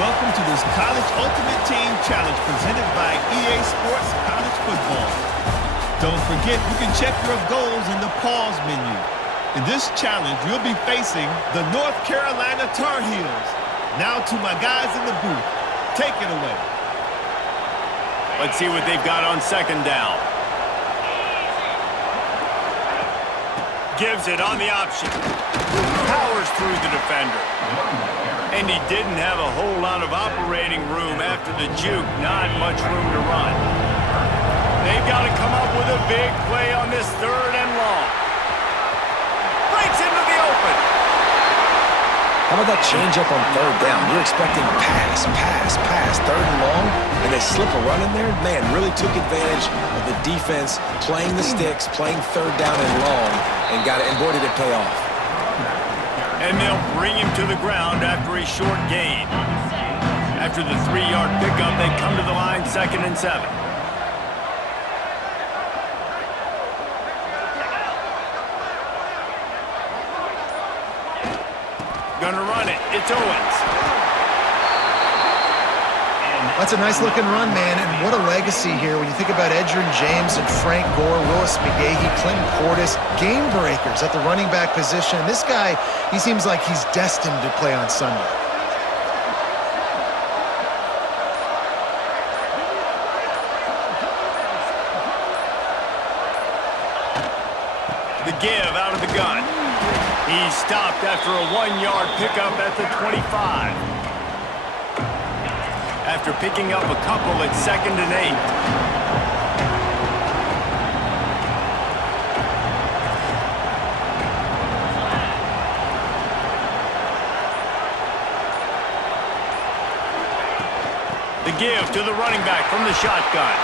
Welcome to this College Ultimate Team Challenge presented by EA Sports College Football. Don't forget, you can check your goals in the pause menu. In this challenge, you'll be facing the North Carolina Tar Heels. Now to my guys in the booth. Take it away. Let's see what they've got on second down. Gives it on the option. Powers through the defender. And he didn't have a whole lot of operating room after the juke. Not much room to run. They've got to come up with a big play on this 3rd and long. Breaks into the open. How about that change-up on 3rd down? You're expecting pass, 3rd and long, and they slip a run in there? Man, really took advantage of the defense, playing the sticks, playing 3rd down and long, and got it, and boy, did it pay off. And they'll bring him to the ground after a short gain. After the 3-yard pickup, they come to the line 2nd and 7. Gonna run it. It's Owens. That's a nice-looking run, man, and what a legacy here when you think about Edgerrin James and Frank Gore, Willis McGahee, Clinton Portis, game breakers at the running back position. This guy, he seems like he's destined to play on Sunday. The give out of the gun. He's stopped after a 1-yard pickup at the 25. After picking up a couple at 2nd and 8. The give to the running back from the shotgun.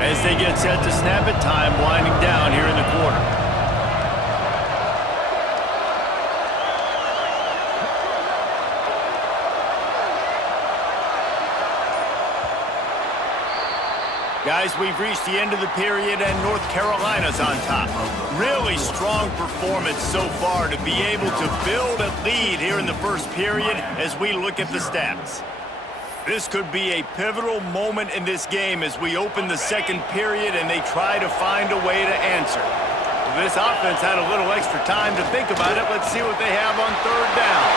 As they get set to snap it, time winding down here in the quarter. Guys, we've reached the end of the period, and North Carolina's on top. Really strong performance so far to be able to build a lead here in the first period as we look at the stats. This could be a pivotal moment in this game as we open the 2nd period and they try to find a way to answer. This offense had a little extra time to think about it. Let's see what they have on 3rd down.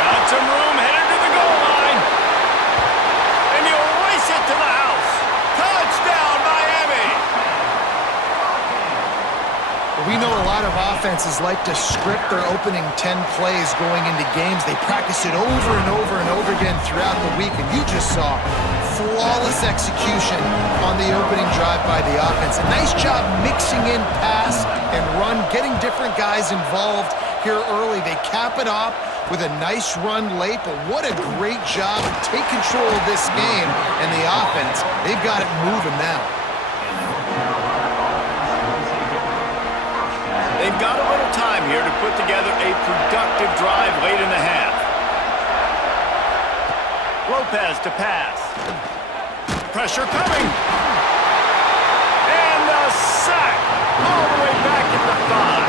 Got some room, headed to the goal line. And he'll race it to the house. Touchdown, Miami! We know a lot of offenses like to script their opening 10 plays going into games. They practice it over and over and over again throughout the week, and you just saw flawless execution on the opening drive by the offense. A nice job mixing in pass and run, getting different guys involved here early. They cap it off with a nice run late, but what a great job to take control of this game, and the offense, they've got it moving now. They've got a little time here to put together a productive drive late in the half. Lopez to pass. Pressure coming. And a sack all the way back at the 5.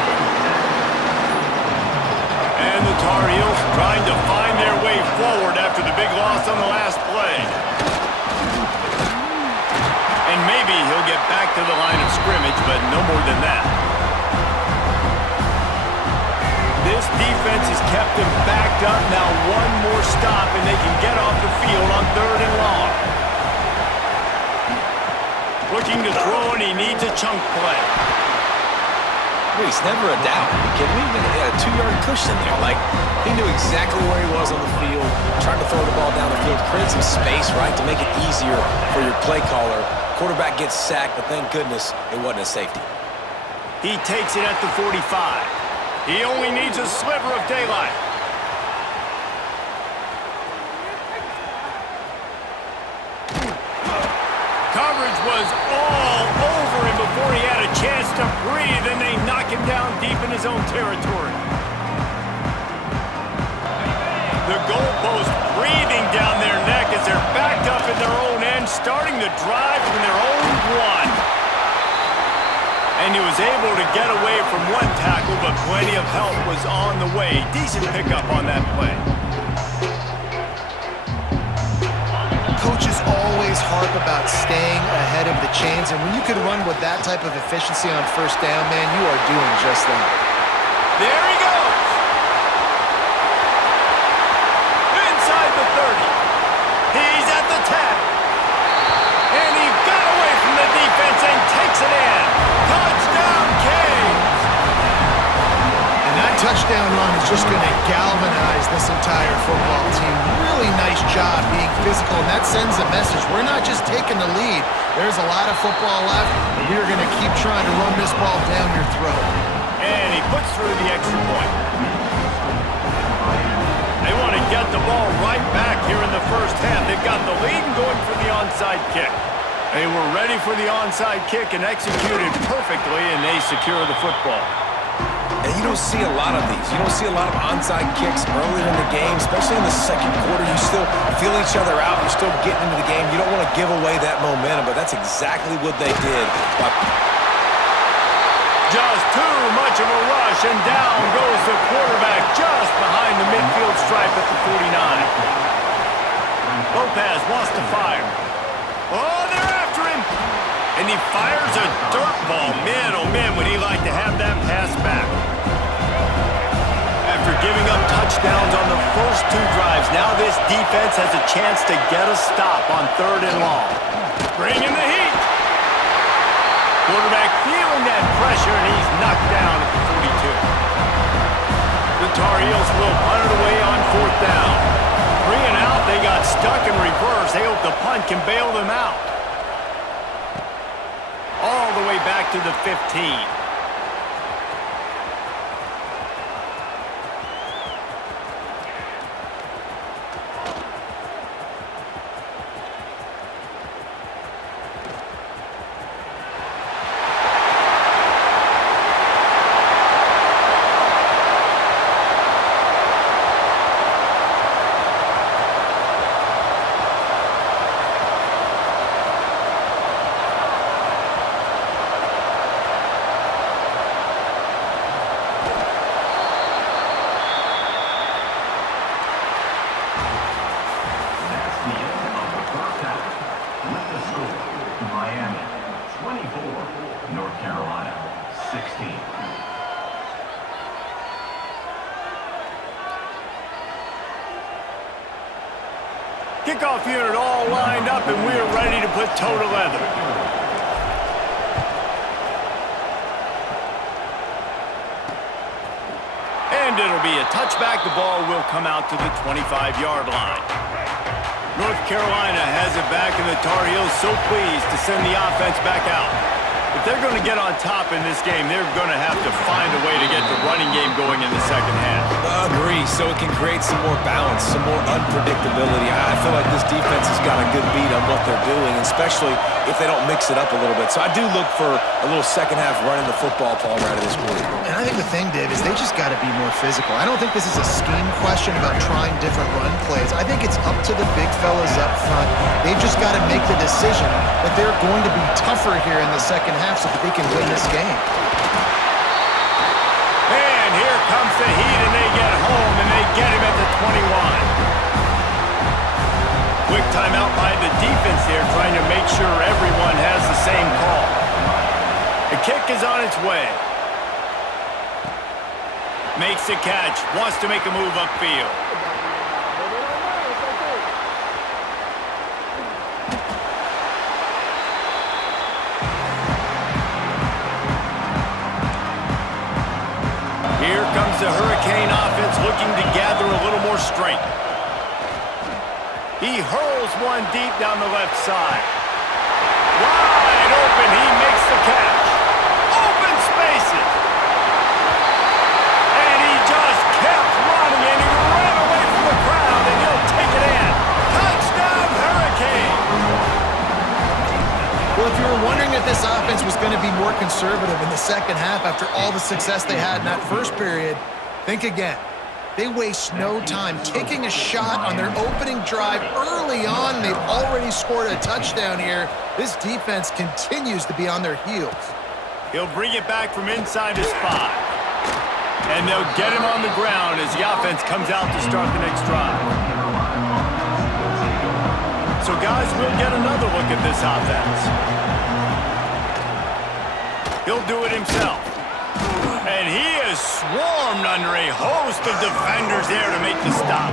And the Tar Heels trying to find their way forward after the big loss on the last play. And maybe he'll get back to the line of scrimmage, but no more than that. This defense has kept them backed up. Now one more stop, and they can get off the field on 3rd and long. Looking to throw, and he needs a chunk play. Reese, never a doubt. Are you kidding me? He had a 2-yard cushion there. Like, he knew exactly where he was on the field, trying to throw the ball down the field, create some space, right, to make it easier for your play caller. Quarterback gets sacked, but thank goodness it wasn't a safety. He takes it at the 45. He only needs a sliver of daylight. Coverage was all over him before he had a chance to breathe, and they knock him down deep in his own territory. The goalpost breathing down their neck as they're backed up in their own end, starting the drive from their own 1. And he was able to get away from one tackle, but plenty of help was on the way. Decent pickup on that play. Coaches always harp about staying ahead of the chains, and when you can run with that type of efficiency on first down, man, you are doing just that. There he goes. Inside the 30. He's at the 10. And he got away from the defense and takes it in. Touchdown, Canes. And that touchdown run is just going to galvanize this entire football team. Really nice job being physical, and that sends a message. We're not just taking the lead. There's a lot of football left, and we're going to keep trying to run this ball down your throat. And he puts through the extra point. They want to get the ball right back here in the first half. They've got the lead and going for the onside kick. They were ready for the onside kick and executed perfectly, and they secure the football. And you don't see a lot of these. You don't see a lot of onside kicks earlier in the game, especially in the second quarter. You still feel each other out. You're still getting into the game. You don't want to give away that momentum, but that's exactly what they did. Just too much of a rush, and down goes the quarterback just behind the midfield stripe at the 49. Lopez wants to fire. Oh, they're after him. And he fires a dirt ball. Man, oh man, would he like to have that pass back. After giving up touchdowns on the first two drives, now this defense has a chance to get a stop on 3rd and long. Bring in the heat. Quarterback feeling that pressure, and he's knocked down at the 42. The Tar Heels will punt it away on 4th down. 3 and out, they got stuck in reverse. They hope the punt can bail them out. All the way back to the 15. Kickoff unit all lined up, and we are ready to put toe to leather. And it'll be a touchback. The ball will come out to the 25-yard line. North Carolina has it back, and the Tar Heels so pleased to send the offense back out. If they're going to get on top in this game, they're going to have to find a way to get the running game going in the second half. Agree, so it can create some more balance, some more unpredictability. I feel like this defense has got a good beat on what they're doing, especially if they don't mix it up a little bit. So I do look for a little second half running the football, Paul, right of this quarter. And I think the thing, Dave, is they just got to be more physical. I don't think this is a scheme question about trying different run plays. I think it's up to the big fellas up front. They've just got to make the decision that they're going to be tougher here in the second half so that they can win this game. And here comes the heat, and they get home, and they get him at the 21. Quick timeout by the defense here, trying to make sure everyone has the same call. The kick is on its way. Makes the catch, wants to make a move upfield. Here comes the Hurricane offense looking to gather a little more strength. He hurls one deep down the left side. Wide open, he makes the catch. Open spaces. And he just kept running, and he ran away from the crowd, and he'll take it in. Touchdown, Hurricane. Well, if you were wondering if this offense was going to be more conservative in the second half after all the success they had in that first period, think again. They waste no time taking a shot on their opening drive early on. They've already scored a touchdown here. This defense continues to be on their heels. He'll bring it back from inside his 5. And they'll get him on the ground as the offense comes out to start the next drive. So, guys, we'll get another look at this offense. He'll do it himself. And he is swarmed under a host of defenders there to make the stop.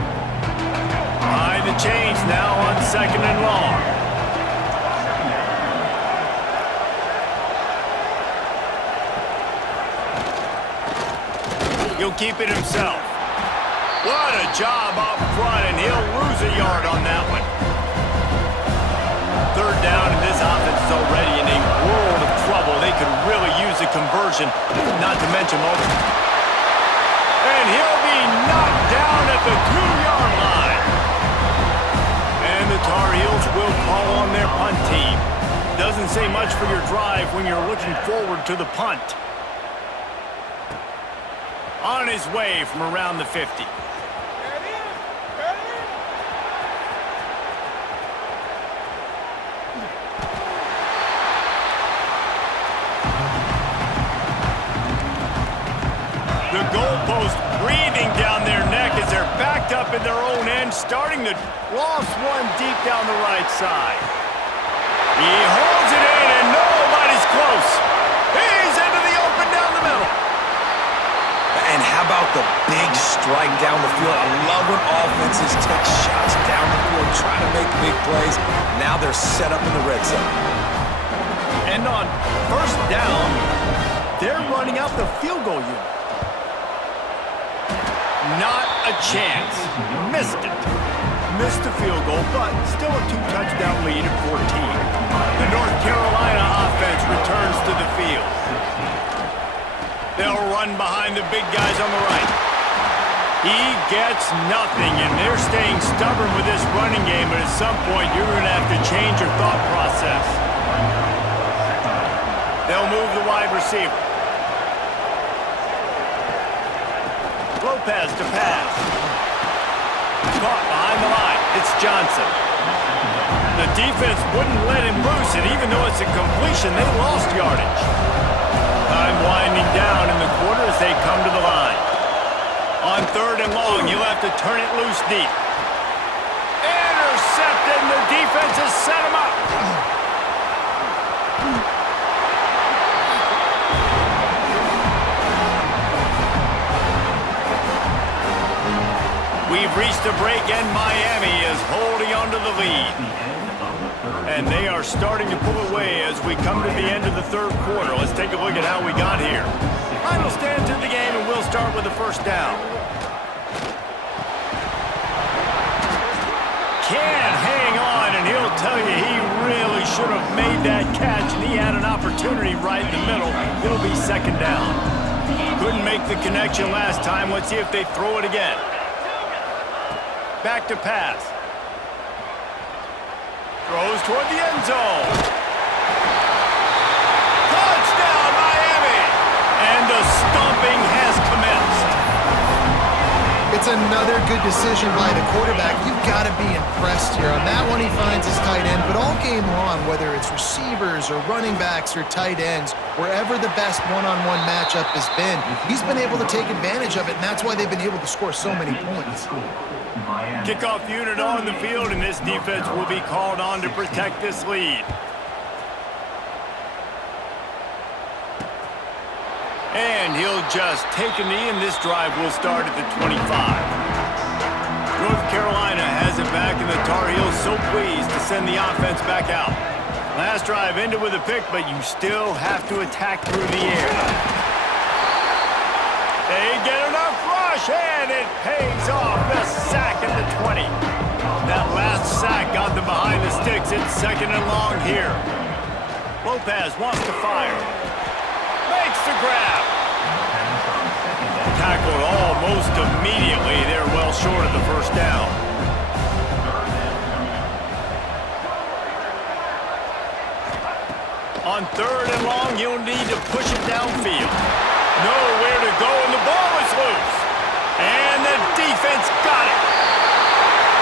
Behind the chains now on 2nd and long. He'll keep it himself. What a job up front, and he'll lose a yard on that one. 3rd down, and this offense is already in a world of trouble. They could really use a conversion, not to mention over. And he'll be knocked down at the 2-yard line. And the Tar Heels will call on their punt team. Doesn't say much for your drive when you're looking forward to the punt. On his way from around the 50. The goalpost breathing down their neck as they're backed up in their own end, starting to lost one deep down the right side. He holds it in, and nobody's close. He's into the open down the middle. And how about the big strike down the field? I love when offenses take shots down the field, trying to make big plays. Now they're set up in the red zone. And on 1st down, they're running out the field goal unit. Not a chance. Missed it. Missed the field goal, but still a 2-touchdown lead at 14. The North Carolina offense returns to the field. They'll run behind the big guys on the right. He gets nothing, and they're staying stubborn with this running game, but at some point you're going to have to change your thought process. They'll move the wide receiver. Lopez to pass. Caught behind the line. It's Johnson. The defense wouldn't let him loose, and even though it's a completion, they lost yardage. Time winding down in the quarter as they come to the line. On 3rd and long, you'll have to turn it loose deep. Intercepted, and the defense has set him up. We've reached a break, and Miami is holding on to the lead. And they are starting to pull away as we come to the end of the 3rd quarter. Let's take a look at how we got here. Final stand to the game, and we'll start with the 1st down. Can't hang on, and he'll tell you he really should have made that catch, and he had an opportunity right in the middle. It'll be 2nd down. Couldn't make the connection last time. Let's see if they throw it again. Back to pass. Throws toward the end zone. Touchdown, Miami! And the stomping has commenced. It's another good decision by the quarterback. You've got to be impressed here. On that one, he finds his tight end, but all game long, whether it's receivers or running backs or tight ends, wherever the best one-on-one matchup has been, he's been able to take advantage of it, and that's why they've been able to score so many points. Kickoff unit on the field, and this defense will be called on to protect this lead. And he'll just take a knee, and this drive will start at the 25. North Carolina has it back, and the Tar Heels so pleased to send the offense back out. Last drive ended with a pick, but you still have to attack through the air. They get enough rush, and it pays off. The sack at the 20. That last sack got them behind the sticks. It's 2nd and long here. Lopez wants to fire. Makes the grab. Tackled almost immediately. They're well short of the 1st down. On 3rd and long, you'll need to push it downfield. Nowhere to go, and the ball is loose. And the defense got it.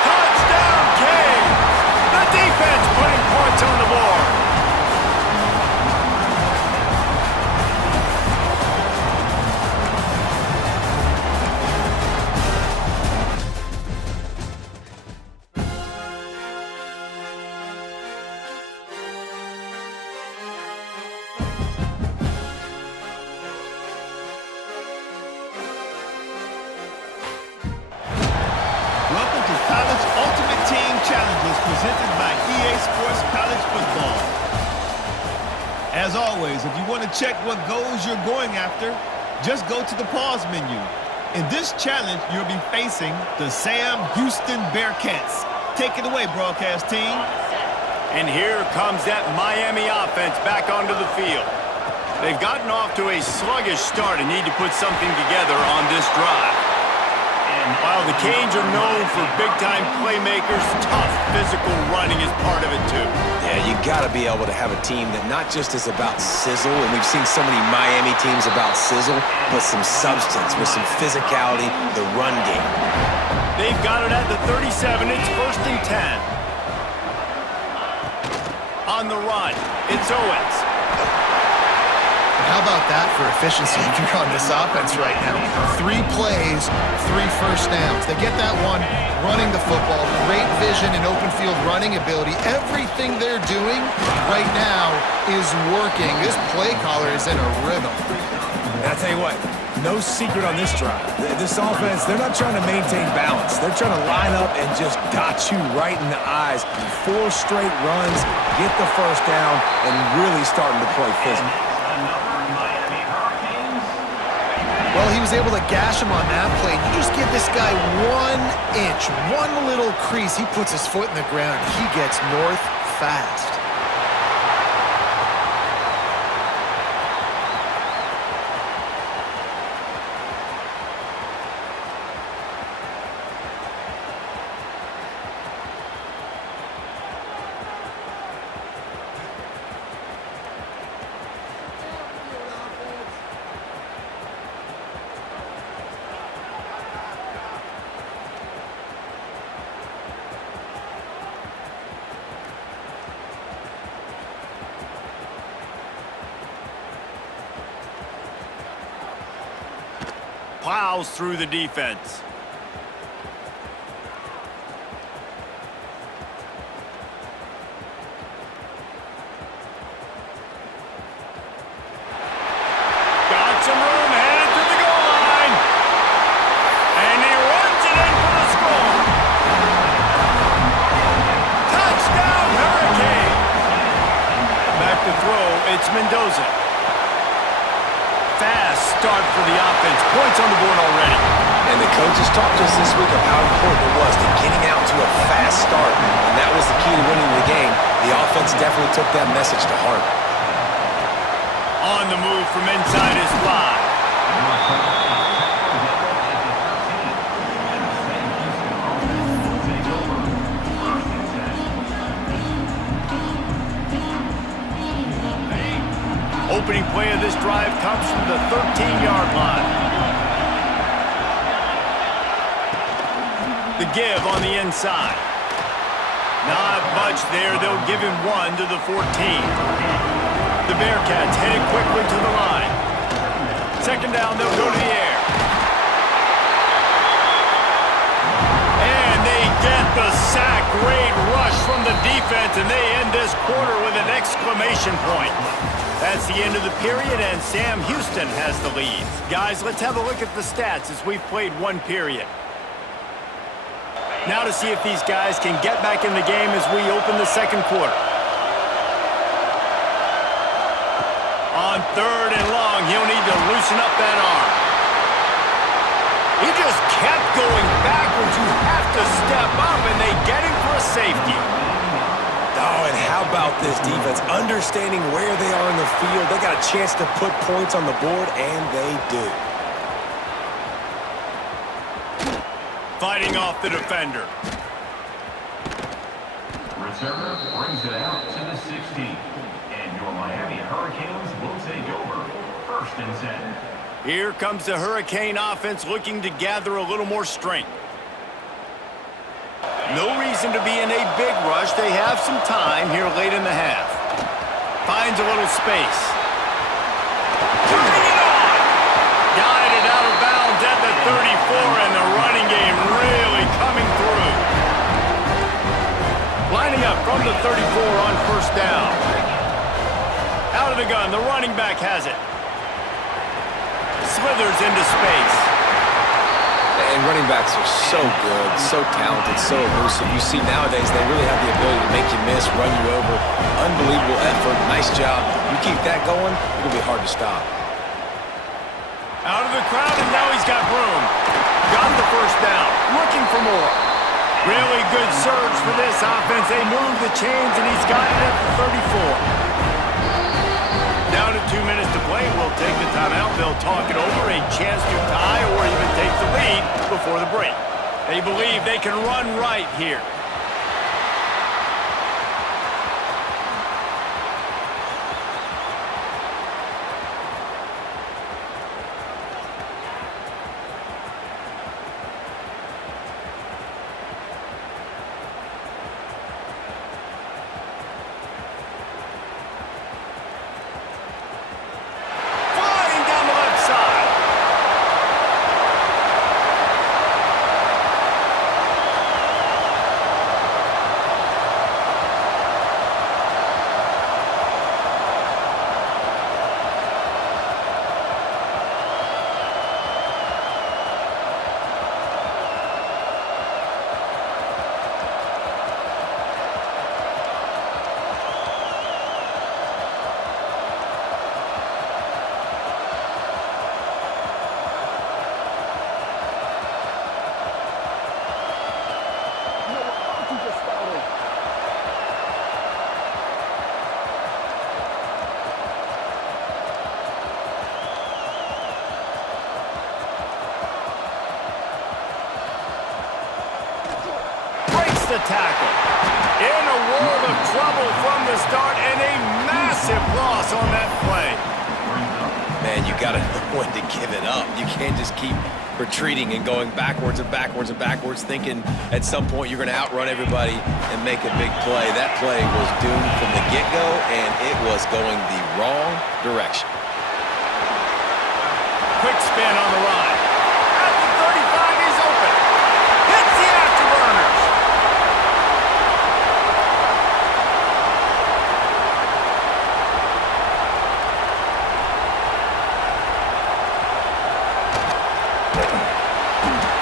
Touchdown, Canes. The defense putting points on the board. presented by EA Sports College Football. As always, if you want to check what goals you're going after, just go to the pause menu. In this challenge, you'll be facing the Sam Houston Bearcats. Take it away, broadcast team. And here comes that Miami offense back onto the field. They've gotten off to a sluggish start and need to put something together on this drive. While the Canes are known for big-time playmakers, tough physical running is part of it too. Yeah, you got to be able to have a team that not just is about sizzle, and we've seen so many Miami teams about sizzle, but some substance with some physicality, the run game. They've got it at the 37. It's 1st and 10. On the run, it's Owens. How about that for efficiency if you're on this offense right now? 3 plays, 3 first downs. They get that one running the football. Great vision and open field running ability. Everything they're doing right now is working. This play caller is in a rhythm. And I'll tell you what, no secret on this drive. This offense, they're not trying to maintain balance. They're trying to line up and just dot you right in the eyes. 4 straight runs, get the first down, and really starting to play physical. Well, he was able to gash him on that play. You just give this guy 1 inch, 1 little crease. He puts his foot in the ground. He gets north fast. Plows through the defense. Got some room, headed to the goal line. And he runs it in for the score. Touchdown, Hurricane. Back to throw, it's Mendoza. Fast start for the offense. Points on the board already. And the coaches talked to us this week of how important it was to getting out to a fast start. And that was the key to winning the game. The offense definitely took that message to heart. On the move from inside his 5. Opening play of this drive comes from the 13-yard line. The give on the inside. Not much there. They'll give him 1 to the 14. The Bearcats headed quickly to the line. 2nd down, they'll go to the air. And they get the sack. Great rush from the defense, and they end this quarter with an exclamation point. That's the end of the period, and Sam Houston has the lead. Guys, let's have a look at the stats as we've played 1 period. Now to see if these guys can get back in the game as we open the 2nd quarter. On 3rd and long, he'll need to loosen up that arm. He just kept going backwards. You have to step up, and they get him for a safety. Oh, and how about this defense? Understanding where they are in the field. They got a chance to put points on the board, and they do. Fighting off the defender. Returner brings it out to the 16. And your Miami Hurricanes will take over. 1st and 10. Here comes the Hurricane offense looking to gather a little more strength. No reason to be in a big rush. They have some time here late in the half. Finds a little space. Turning it on! Guided out of bounds at the 34, and the running game really coming through. Lining up from the 34 on 1st down. Out of the gun, the running back has it. Slithers into space. And and running backs are so good, so talented, so elusive. You see nowadays they really have the ability to make you miss, run you over. Unbelievable effort. Nice job. You keep that going, it'll be hard to stop. Out of the crowd, and now he's got room. Got the first down. Looking for more. Really good surge for this offense. They move the chains, and he's got it at the 34. Down to 2 minutes to play. We'll take the timeout. They'll talk it over. A chance to tie or even take the lead before the break. They believe they can run right here. The tackle. In a world of trouble from the start, and a massive loss on that play. Man, you got to know when to give it up. You can't just keep retreating and going backwards and backwards and backwards, thinking at some point you're going to outrun everybody and make a big play. That play was doomed from the get-go, and it was going the wrong direction. Quick spin on the line. At the 35, he's open. Hits the afterburners.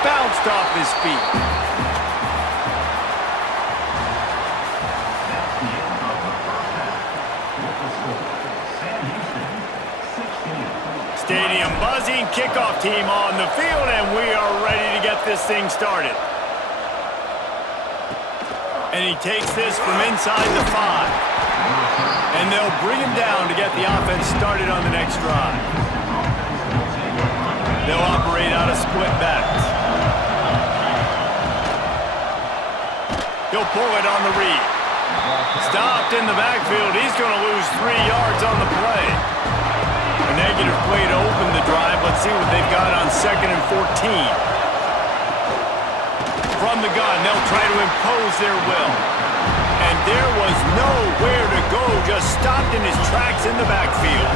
Bounced off his feet. That's the end of the first half. With the score, Sam Houston, 16. Stadium buzzing, kickoff team on the field, and we are ready to get this thing started. And he takes this from inside the 5. And they'll bring him down to get the offense started on the next drive. They'll operate out of split backs. He'll pull it on the read. Stopped in the backfield. He's going to lose 3 yards on the play. A negative play to open the drive. Let's see what they've got on 2nd and 14. From the gun, they'll try to impose their will. And there was nowhere to go, just stopped in his tracks in the backfield.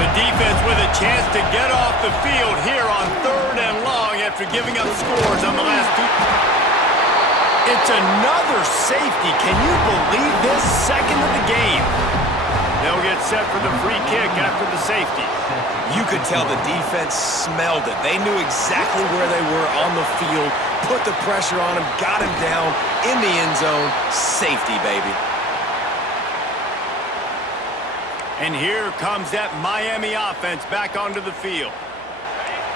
The defense with a chance to get off the field here on 3rd and long after giving up scores on the last 2. It's another safety. Can you believe this? 2nd of the game. They'll get set for the free kick after the safety. You could tell the defense smelled it. They knew exactly where they were on the field, put the pressure on him, got him down in the end zone. Safety, baby. And here comes that Miami offense back onto the field.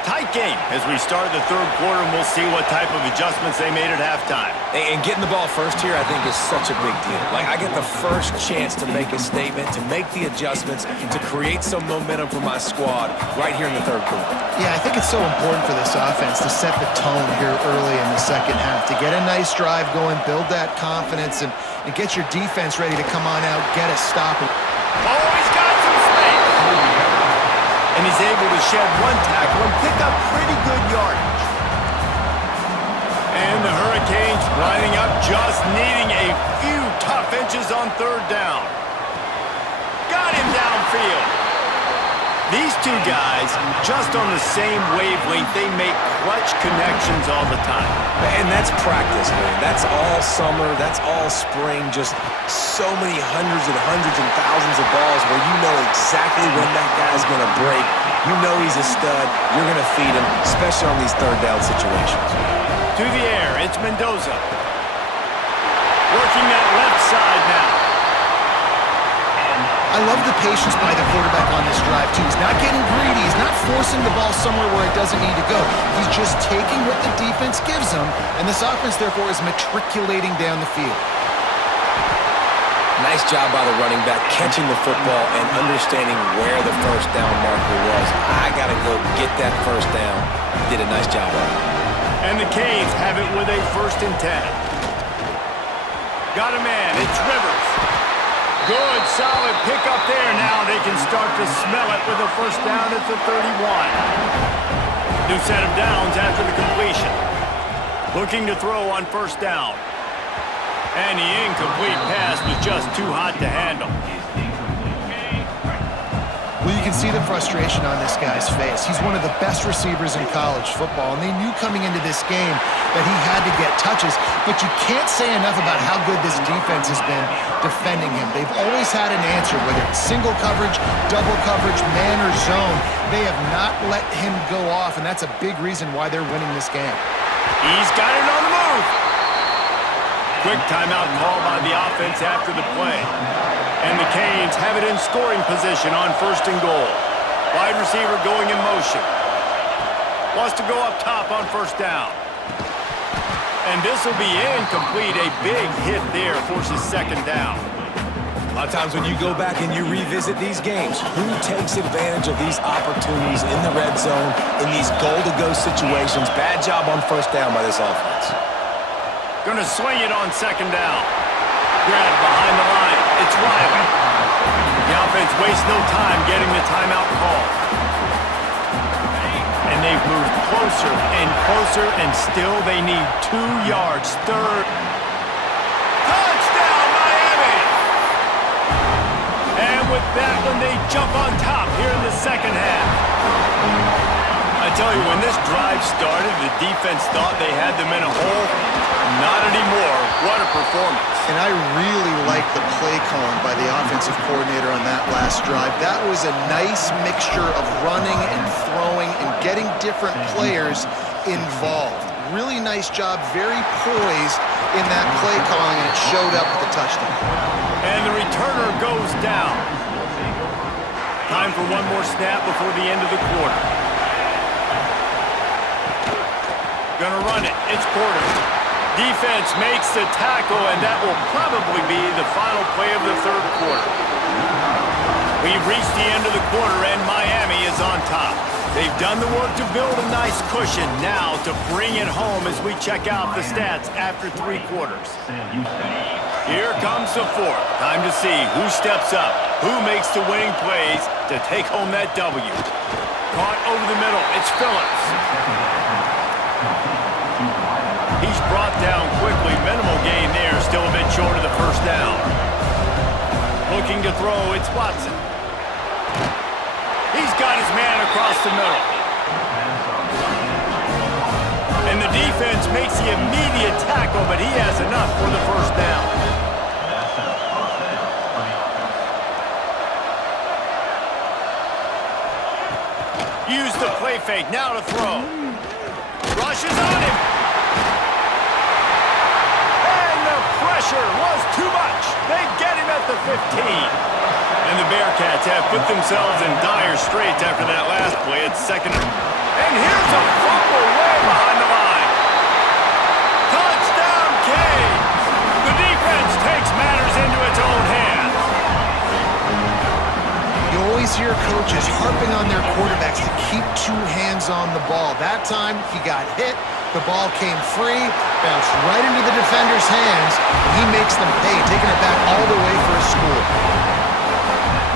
Tight game as we start the 3rd quarter, and we'll see what type of adjustments they made at halftime. And getting the ball first here, I think, is such a big deal. Like, I get the first chance to make a statement, to make the adjustments, to create some momentum for my squad right here in the 3rd quarter. Yeah, I think it's so important for this offense to set the tone here early in the 2nd half, to get a nice drive going, build that confidence, and get your defense ready to come on out, get a stop. Oh, he's got some space. And he's able to shed 1 tackle and pick up pretty good yardage. And the Hurricanes lining up, just needing a few tough inches on 3rd down. Got him downfield. These two guys, just on the same wavelength, they make clutch connections all the time. And that's practice, man. That's all summer. That's all spring. Just so many hundreds and thousands of balls where you know exactly when that guy's going to break You know he's a stud. You're going to feed him, especially on these third down situations. To the air, it's Mendoza. Working that left side now. I love the patience by the quarterback on this drive, too. He's not getting greedy. He's not forcing the ball somewhere where it doesn't need to go. He's just taking what the defense gives him, and this offense, therefore, is matriculating down the field. Nice job by the running back, catching the football and understanding where the first down marker was. I got to go get that first down. Did a nice job on it. And the Canes have it with a 1st and 10. Got a man. It's Rivers. Good, solid pickup there. Now they can start to smell it with a 1st down at the 31. New set of downs after the completion. Looking to throw on 1st down. And the incomplete pass was just too hot to handle. Well, you can see the frustration on this guy's face. He's one of the best receivers in college football, and they knew coming into this game that he had to get touches, but you can't say enough about how good this defense has been defending him. They've always had an answer, whether it's single coverage, double coverage, man or zone. They have not let him go off, and that's a big reason why they're winning this game. He's got it on the move. Quick timeout call by the offense after the play. And the Canes have it in scoring position on 1st and goal. Wide receiver going in motion. Wants to go up top on 1st down. And this will be incomplete. A big hit there forces 2nd down. A lot of times when you go back and you revisit these games, who takes advantage of these opportunities in the red zone, in these goal-to-go situations? Bad job on 1st down by this offense. Gonna swing it on 2nd down. Grab behind the line. It's Riley. The offense wastes no time getting the timeout call. And they've moved closer and closer, and still they need 2 yards. 3rd. Touchdown, Miami! And with that one, they jump on top here in the 2nd half. I tell you, when this drive started, the defense thought they had them in a hole. Not anymore. What a performance. And I really like the play calling by the offensive coordinator on that last drive. That was a nice mixture of running and throwing and getting different players involved. Really nice job, very poised in that play calling, and it showed up with the touchdown. And the returner goes down. Time for one more snap before the end of the quarter. Gonna run it. It's Porter. Defense makes the tackle, and that will probably be the final play of the 3rd quarter. We've reached the end of the quarter, and Miami is on top. They've done the work to build a nice cushion. Now to bring it home as we check out the stats after 3 quarters. Here comes the 4th. Time to see who steps up, who makes the winning plays to take home that W. Caught over the middle. It's Phillips. He's brought down quickly. Minimal gain there. Still a bit short of the 1st down. Looking to throw. It's Watson. He's got his man across the middle. And the defense makes the immediate tackle, but he has enough for the 1st down. Use the play fake. Now to throw. Rushes on him. Pressure was too much. They get him at the 15. And the Bearcats have put themselves in dire straits after that last play. It's 2nd. And here's a fumble way behind the line. Touchdown, Canes. The defense takes matters into its own hands. You always hear coaches harping on their quarterbacks to keep 2 hands on the ball. That time, he got hit. The ball came free, bounced right into the defender's hands, and he makes them pay, taking it back all the way for a score.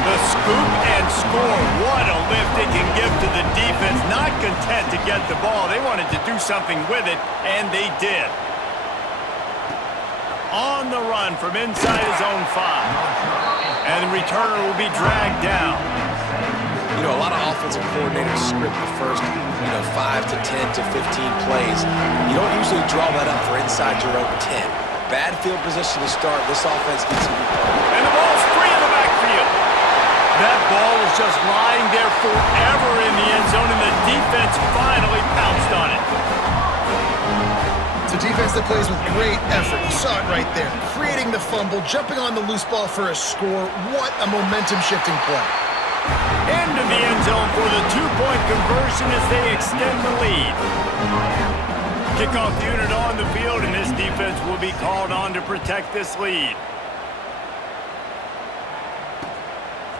The scoop and score. What a lift it can give to the defense. Not content to get the ball. They wanted to do something with it, and they did. On the run from inside his own 5. And the returner will be dragged down. You know, a lot of offensive coordinators script the first, 5 to 10 to 15 plays. You don't usually draw that up for inside your own 10. Bad field position to start. This offense gets... And the ball's free in the backfield. That ball was just lying there forever in the end zone, and the defense finally pounced on it. It's a defense that plays with great effort. You saw it right there. Creating the fumble, jumping on the loose ball for a score. What a momentum-shifting play. Into the end zone for the two-point conversion as they extend the lead. Kickoff unit on the field, and this defense will be called on to protect this lead.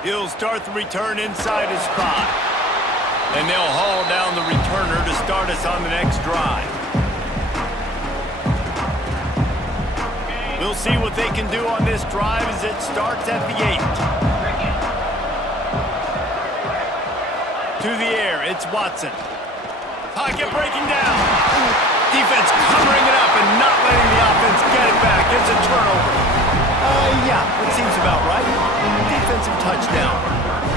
He'll start the return inside his 5. And they'll haul down the returner to start us on the next drive. We'll see what they can do on this drive as it starts at the 8. To the air, it's Watson. Pocket breaking down. Defense covering it up and not letting the offense get it back. It's a turnover. Yeah, that seems about right. Defensive touchdown.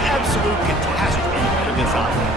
Absolute catastrophe for this offense.